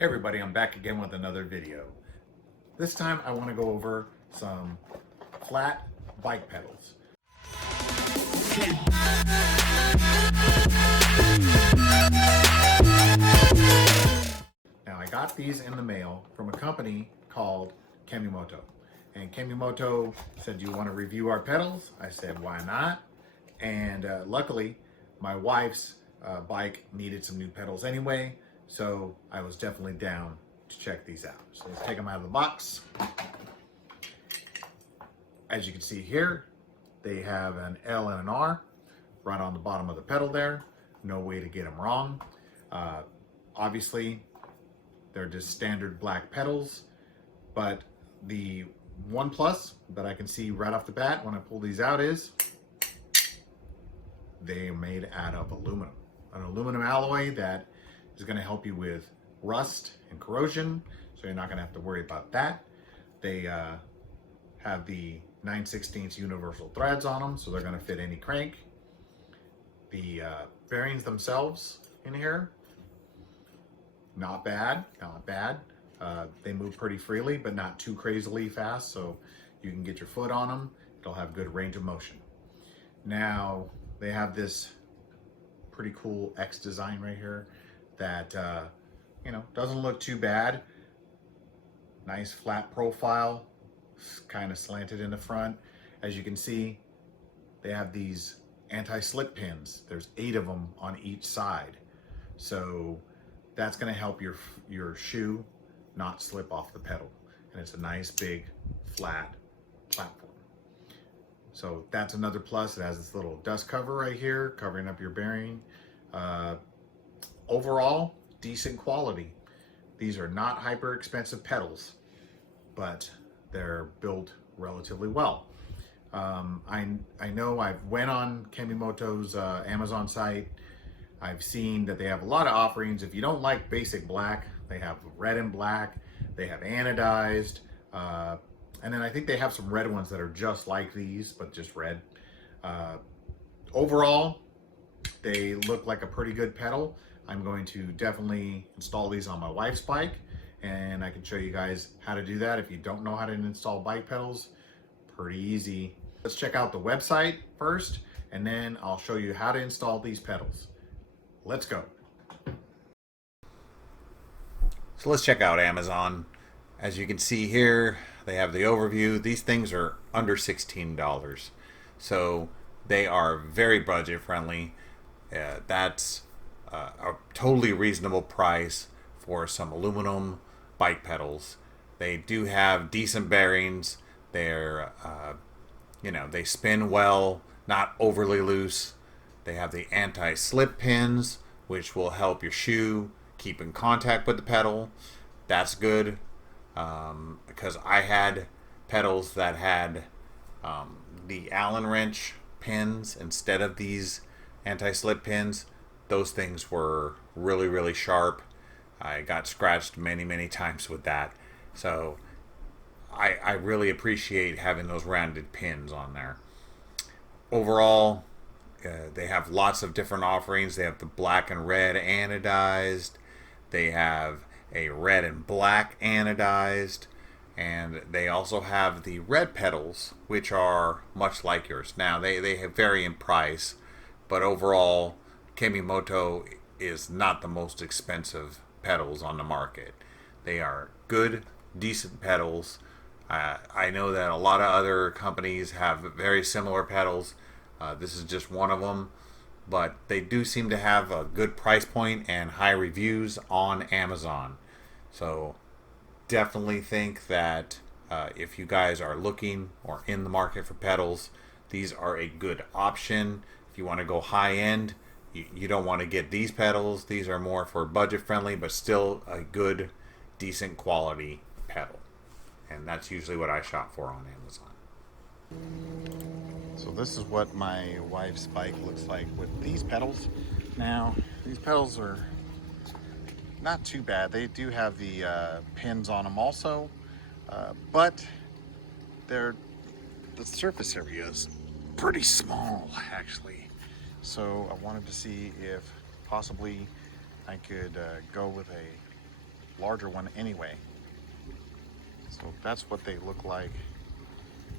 Hey everybody, I'm back again with another video. This time I want to go over some flat bike pedals. Now I got these in the mail from a company called Kemimoto. And Kemimoto said, "Do you want to review our pedals?" I said, "Why not?" And luckily my wife's bike needed some new pedals anyway, so I was definitely down to check these out. So let's take them out of the box. As you can see here, they have an L and an R right on the bottom of the pedal there. No way to get them wrong. Obviously, they're just standard black pedals, but the one plus that I can see right off the bat when I pull these out is they are made out of aluminum. An aluminum alloy that is going to help you with rust and corrosion, so you're not going to have to worry about that. They have the 9/16 universal threads on them, so they're going to fit any crank. The bearings themselves in here, not bad, not bad. They move pretty freely, but not too crazily fast, so you can get your foot on them. It'll have good range of motion. Now, they have this pretty cool X design right here that, doesn't look too bad. Nice flat profile, kind of slanted in the front. As you can see, they have these anti-slip pins. There's 8 of them on each side. So that's going to help your shoe not slip off the pedal. And it's a nice big flat platform. So that's another plus. It has this little dust cover right here covering up your bearing. Overall, decent quality. These are not hyper expensive pedals, but they're built relatively well. I know I've went on Kemimoto's Amazon site. I've seen that they have a lot of offerings. If you don't like basic black, they have red and black. They have anodized. And then I think they have some red ones that are just like these, but just red. Overall, they look like a pretty good pedal. I'm going to definitely install these on my wife's bike, and I can show you guys how to do that. If you don't know how to install bike pedals, pretty easy. Let's check out the website first, and then I'll show you how to install these pedals. Let's go. So let's check out Amazon. As you can see here, they have the overview. These things are under $16. So they are very budget friendly. That's a totally reasonable price for some aluminum bike pedals. They do have decent bearings. They're, they spin well, not overly loose. They have the anti-slip pins, which will help your shoe keep in contact with the pedal. That's good, because I had pedals that had the Allen wrench pins instead of these anti-slip pins. Those things were really, really sharp. I got scratched many times with that. So I really appreciate having those rounded pins on there. Overall, they have lots of different offerings. They have the black and red anodized. They have a red and black anodized. And they also have the red pedals, which are much like yours. Now, they vary in price, but overall, Kemimoto is not the most expensive pedals on the market. They are good, decent pedals. I know that a lot of other companies have very similar pedals. This is just one of them, but they do seem to have a good price point and high reviews on Amazon. So definitely think that if you guys are looking or in the market for pedals, these are a good option. If you want to go high end, you don't want to get these pedals. These are more for budget friendly, but still a good, decent quality pedal. And that's usually what I shop for on Amazon. So this is what my wife's bike looks like with these pedals. Now, these pedals are not too bad. They do have the pins on them also, but the surface area is pretty small actually. So I wanted to see if possibly I could go with a larger one anyway. So that's what they look like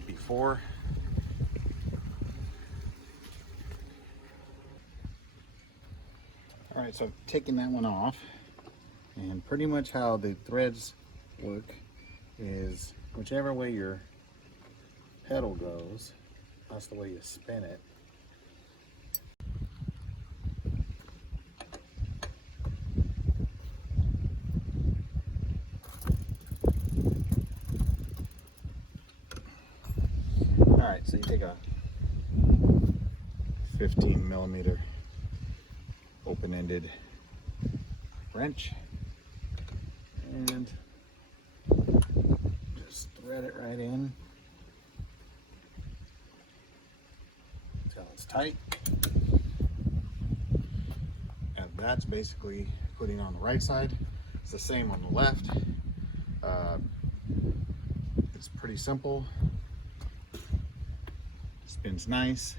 before. All right, so I've taken that one off, and pretty much how the threads work is whichever way your pedal goes, that's the way you spin it. All right, so you take a 15 millimeter open-ended wrench and just thread it right in until it's tight. And that's basically putting on the right side. It's the same on the left. It's pretty simple. Spins nice.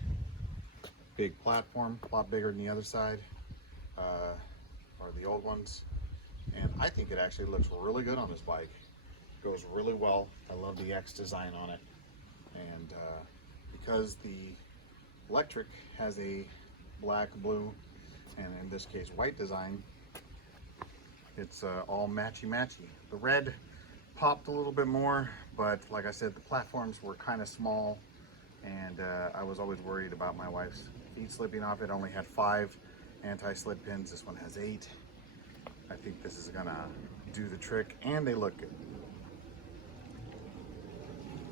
Big platform, a lot bigger than the other side, or the old ones. And I think it actually looks really good on this bike. Goes really well. I love the X design on it. And because the electric has a black, blue, and in this case white design, it's all matchy-matchy. The red popped a little bit more, but like I said, the platforms were kind of small, and I was always worried about my wife's feet slipping off. It only had 5 anti-slip pins. This one has 8. I think this is gonna do the trick, and they look good.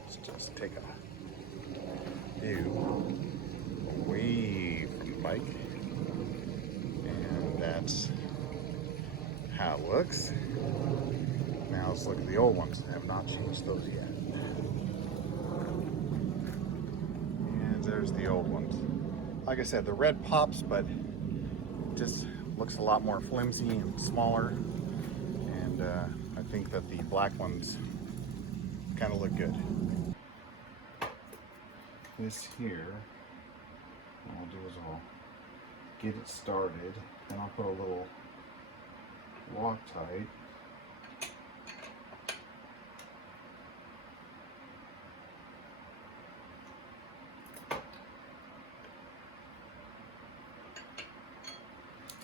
Let's just take a view away from the bike, and that's how it looks. Now let's look at the old ones. I have not changed those yet. And there's the old ones. Like I said, the red pops, but just looks a lot more flimsy and smaller. And I think that the black ones kind of look good. This here, what I'll do is I'll get it started, and I'll put a little Loctite.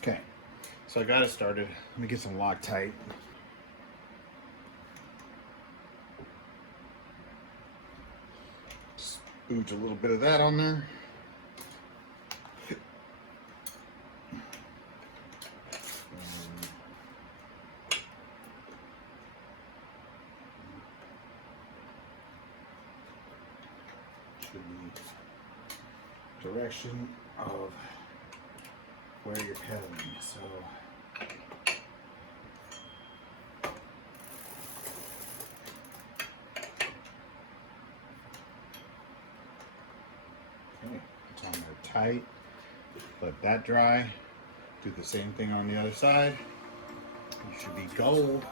Okay, so I got it started. Let me get some Loctite. Spooge a little bit of that on there. Should be direction of where you're pedaling. So okay, it's on there tight. Let that dry. Do the same thing on the other side. You should be gold.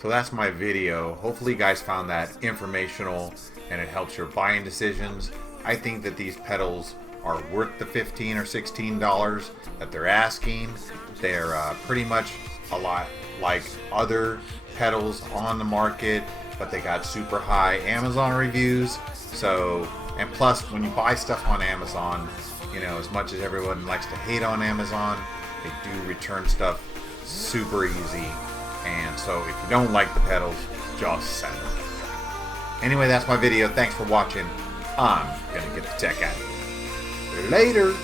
So that's my video. Hopefully you guys found that informational and it helps your buying decisions. I think that these pedals are worth the $15 or $16 that they're asking. They're pretty much a lot like other pedals on the market, but they got super high Amazon reviews. So, and plus when you buy stuff on Amazon, you know, as much as everyone likes to hate on Amazon, they do return stuff super easy. And so if you don't like the pedals, just send them. Anyway, that's my video. Thanks for watching. I'm gonna get the tech out of you. Later.